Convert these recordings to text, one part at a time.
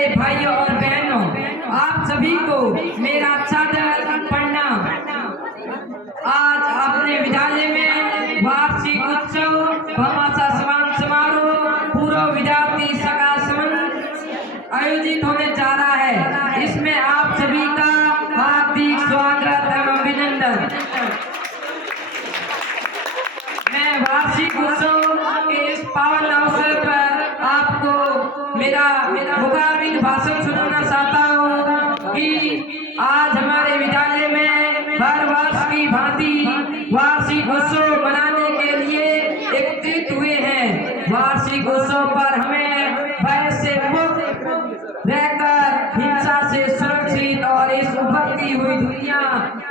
प्यारे भाइयों और बहनों, आप सभी को मेरा सादर प्रणाम। आज अपने विद्यालय में वार्षिक उत्सव भामाशाह सम्मान समारोह पूर्व विद्यार्थी सखा संघ आयोजित होने जा रहा है। इसमें आप सभी का हार्दिक स्वागत एवं अभिनंदन। मैं वार्षिक उत्सव के इस पावन अवसर पर आपको मेरा मुखारबिन भाषण सुनाना चाहता हूँ कि आज हमारे विद्यालय में हर वर्ष की भांति वार्षिक उत्सव मनाने के लिए एकत्रित हुए हैं। वार्षिक उत्सव पर हमें भय से मुक्त रहकर हिंसा से सुरक्षित और इस उभरती हुई दुनिया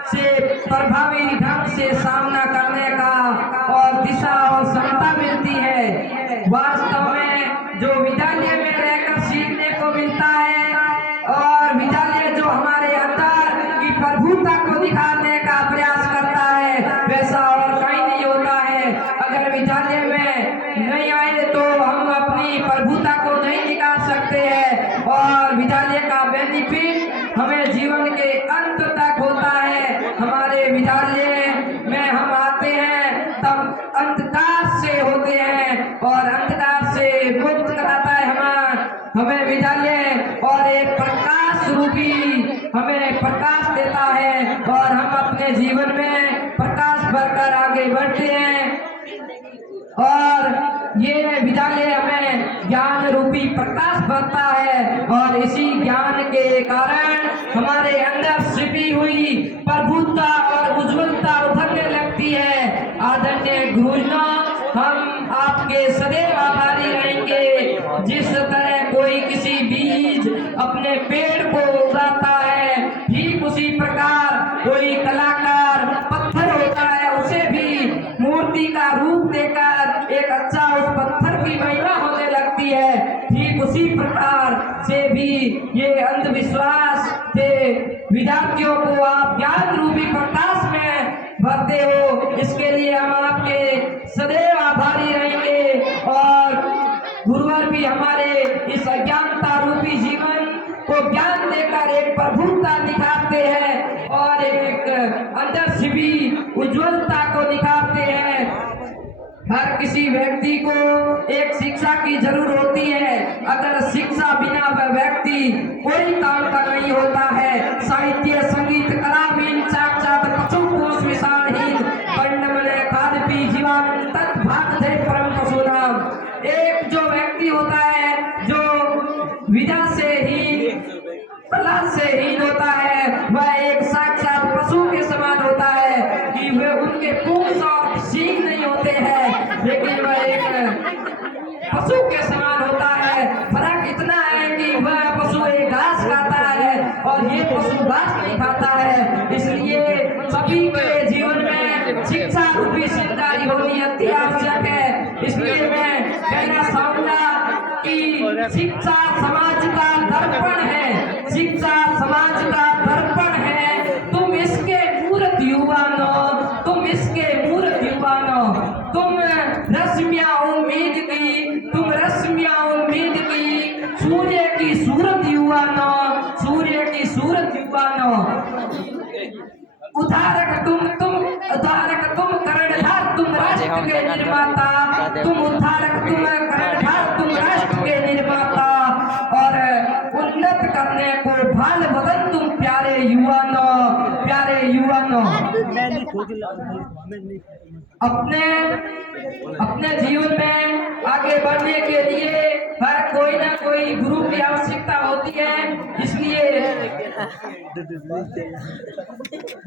से प्रभावी ढंग से सामना करने का और दिशा और क्षमता मिलती है। वास्तव में जो विद्यालय में रहकर सीखने को मिलता है और विद्यालय जो हमारे अंदर की प्रभुता को दिखाने का प्रयास करता है, वैसा और कहीं नहीं होता है। अगर विद्यालय में नहीं आए तो हम अपनी प्रभुता को नहीं दिखा सकते हैं और विद्यालय का बेनिफिट हमें जीवन के अंत तक होता है। हमारे विद्यालय में हम आते हैं तब अंधकार से होते हैं और अंधकार से मुक्त कराता है हमें विद्यालय और एक प्रकाश रूपी हमें प्रकाश देता है और हम अपने जीवन में प्रकाश भरकर आगे बढ़ते हैं। और ये विद्यालय हमें ज्ञान रूपी प्रकाश भरता है और इसी ज्ञान के कारण हमारे अंदर छिपी हुई प्रभुता और उज्ज्वलता उभरने लगती है। आदरणीय गुरुजनों, हम आपके सदैव आभारी रहेंगे। जिस तरह कोई किसी बीज अपने पेड़ को उगाता है, ठीक उसी प्रकार कोई कलाकार पत्थर होता है, उसे भी मूर्ति का रूप देकर एक अच्छा उस पत्थर की महिमा होने लगती है। ठीक उसी प्रकार से भी ये अंधविश्वास से विद्यार्थियों को आप ज्ञान रूपी प्रकाश में भरते हो, इसके लिए हम आपके सदैव आभारी रहेंगे। और गुरुवर भी हमारे इस अज्ञानता रूपी जीवन को ज्ञान देकर एक प्रभुता दिखाते हैं और एक अंदर छिपी उज्ज्वलता को दिखाते हैं। हर किसी व्यक्ति को एक शिक्षा की जरूरत होती है। अगर शिक्षा बिना वह व्यक्ति कोई काम का नहीं होता है। साहित्य, संगीत, कला में साक्षात पशु कोश विशालहीन पंडमने खादपी जीवन तत् भाग थे परम पशु नाम। एक जो व्यक्ति होता है जो विद्या से ही कला से हीन होता है, वह एक साक्षात पशु के समान होता है कि वे उनके पूंछ और सींग नहीं होते हैं, लेकिन वह एक पशु के समान होता है। फर्क इतना है कि वह पशु एक घास खाता है और ये पशु घास नहीं खाता है। इसलिए सभी के जीवन में शिक्षा रूपी जिम्मेदारी होनी अति आवश्यक है। इसलिए मैं कहना चाहूंगा कि शिक्षा समाज का दर्पण है। शिक्षा समाज का दर्पण है। तुम इसके मूर्त युवानों, तुम इसके मूर्त युवानों, तुम रश्मियां उम्मीद की, तुम रश्मियां उम्मीद की, सूर्य की सूरत युवानों, सूर्य की सूरत युवानों। उद्धारक तुम उद्धारक तुम, कर्णधार तुम, राष्ट्र के निर्माता तुम, उद्धारक तुम, कर्णधार तुम, राष्ट्र के निर्माता और उन्नत करने को भाल बदन तुम, प्यारे युवानों, प्यारे युवानों। अपने जीवन में आगे बढ़ने के लिए हर कोई ना कोई गुरु की आवश्यकता होती है। इसलिए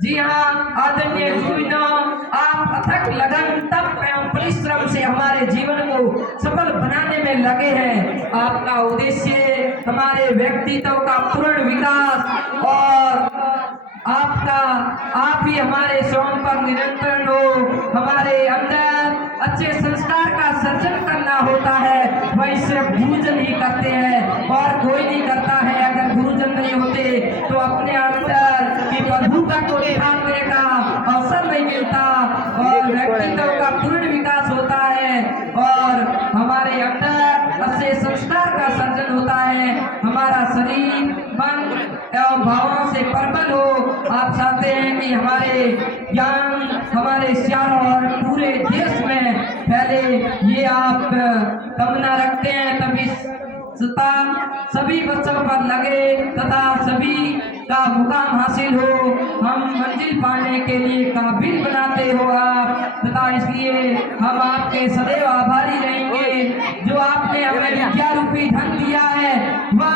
जी हाँ आदरणीय गुरुजनों, आप अथक लगन, तप एवं परिश्रम से हमारे जीवन को सफल बनाने में लगे हैं। आपका उद्देश्य हमारे व्यक्तित्व का पूर्ण विकास और आप ही हमारे स्वयं पर नियंत्रण हो। हमारे अंदर अच्छे संस्कार का सर्जन करना होता है। वह सिर्फ गुरुजन ही करते हैं और कोई नहीं करता है। अगर गुरुजन नहीं होते तो अपने अंदर की प्रभुता को दिखाने का अवसर नहीं मिलता और व्यक्तित्व का पूर्ण विकास होता है और हमारे अंदर अच्छे संस्कार का सर्जन होता है। हमारे हमारा शरीर मन एवं भावों से प्रबल हो। आप चाहते हैं कि हमारे ज्ञान हमारे चारों और पूरे देश में फैले, ये आप कामना रखते हैं। तभी सभी बच्चों पर लगे तथा सभी का मुकाम हासिल हो, हम मंजिल पाने के लिए काबिल बनाते हो आप, तथा इसलिए हम आपके सदैव आभारी रहेंगे। जो आपने हमें विद्या रूपी धन दिया है वह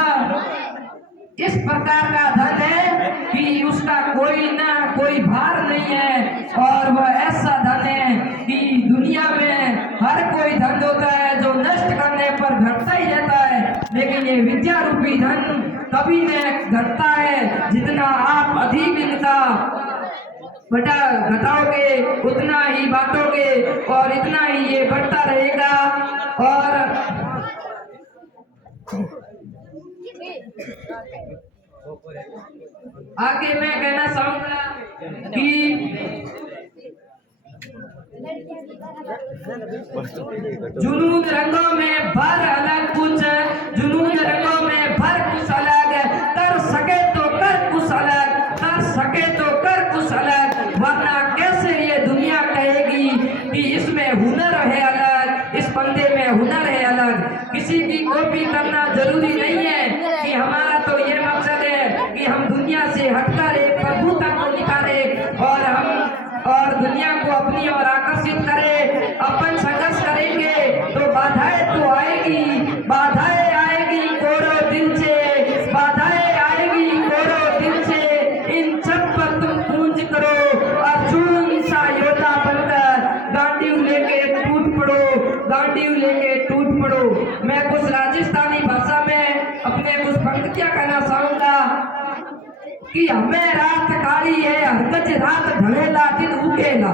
इस प्रकार का धन है कि उसका कोई भार नहीं है, और वह ऐसा धन है कि दुनिया में हर कोई धन होता है जो नष्ट करने पर घटता ही रहता है, लेकिन ये विद्या रूपी धन कभी न घटता है। जितना आप अधिक इनका घटाओगे उतना ही बांटोगे और इतना ही ये बढ़ता रहेगा। और आगे मैं कहना चाहूंगा कि जुनून रंगों में भर अलग कुछ, जुनून रंगों में भर कुछ अलग, कर सके तो कर कुछ अलग, कर सके तो कर कुछ अलग, वरना कैसे ये दुनिया कहेगी कि इसमें हुनर है अलग, इस बंदे में हुनर है अलग। किसी की कॉपी करना जरूरी नहीं है कि हमारा तो ये मकसद है कि हम दुनिया से हटकर एक प्रभुता को निखारे और दुनिया को अपनी ओर आकर्षित करें। अपन संघर्ष करेंगे तो बाधाएं तो आएगी, बाधाएं आएगी कोरो दिल से, बाधाएं आएगी कोरो दिल से। इन सब पर तुम पूंज करो, अर्जुन सा योद्धा बनकर गांडीव लेके टूट पड़ो, गांडीव लेके टूट पड़ो। मैं कुछ राजस्थानी भाषा में अपने कुछ पंक्तियां कहना चाहूंगा कि हमें रात काली है हरगज रात ढलेला दिन उगेला,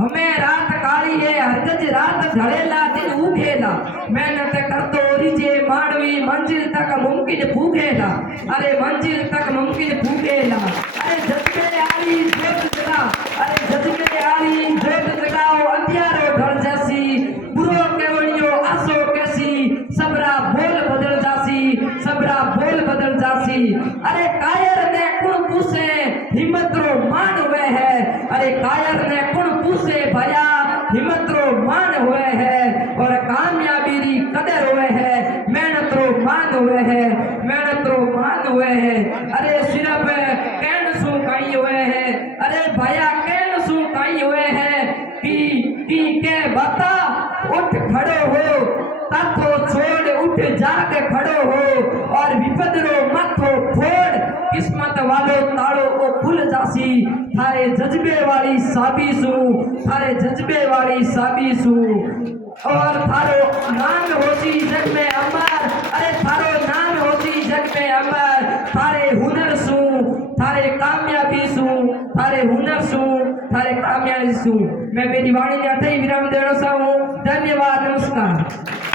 हमें रात काली है हरगज रात ढलेला दिन उगेला, मेहनत कर तो रिजे मानवी मंजिल तक मुमकिन भूगेला, अरे मंजिल तक मुमकिन भूगेला। अरे जज्बे आली जोत जगा, अरे जज्बे आली जोत जगाओ, अंधियारो ढल जैसी बुरो केवड़ियो आसो कैसी, सबरा बोल बदल जासी, सबरा बोल बदल जासी। अरे कायर ने कुण पूछे हिम्मत रो मान हुए है, अरे कायर ने कुण पूछे भया हिम्मत रो मान हुए है, और कामयाबी री कदर हुए है, मेहनत रो मान हुए है, मेहनत रो मान हुए है। अरे सिर्फ कहन सु कहीं हुए है, अरे भया कहन सु कहीं हुए है कि के बता उठ खड़ो हो, तथो छोड़ उठ जाग खड़ो हो, और विपद रो मथो फोड़, किस्मत वालो ताड़ो को खुल जासी, थारे जज्बे वाली साबिसू, थारे जज्बे वाली साबिसू, और थारो नाम होती जग में अमर, अरे थारो नाम होती जग में अमर, थारे हुनर सू, थारे कामयाबी सू, थारे हुनर सू, थारे कामयाबी सू। मैं मेरी वाणी ने अथई विराम देना चाहूँ। धन्यवाद, नमस्कार।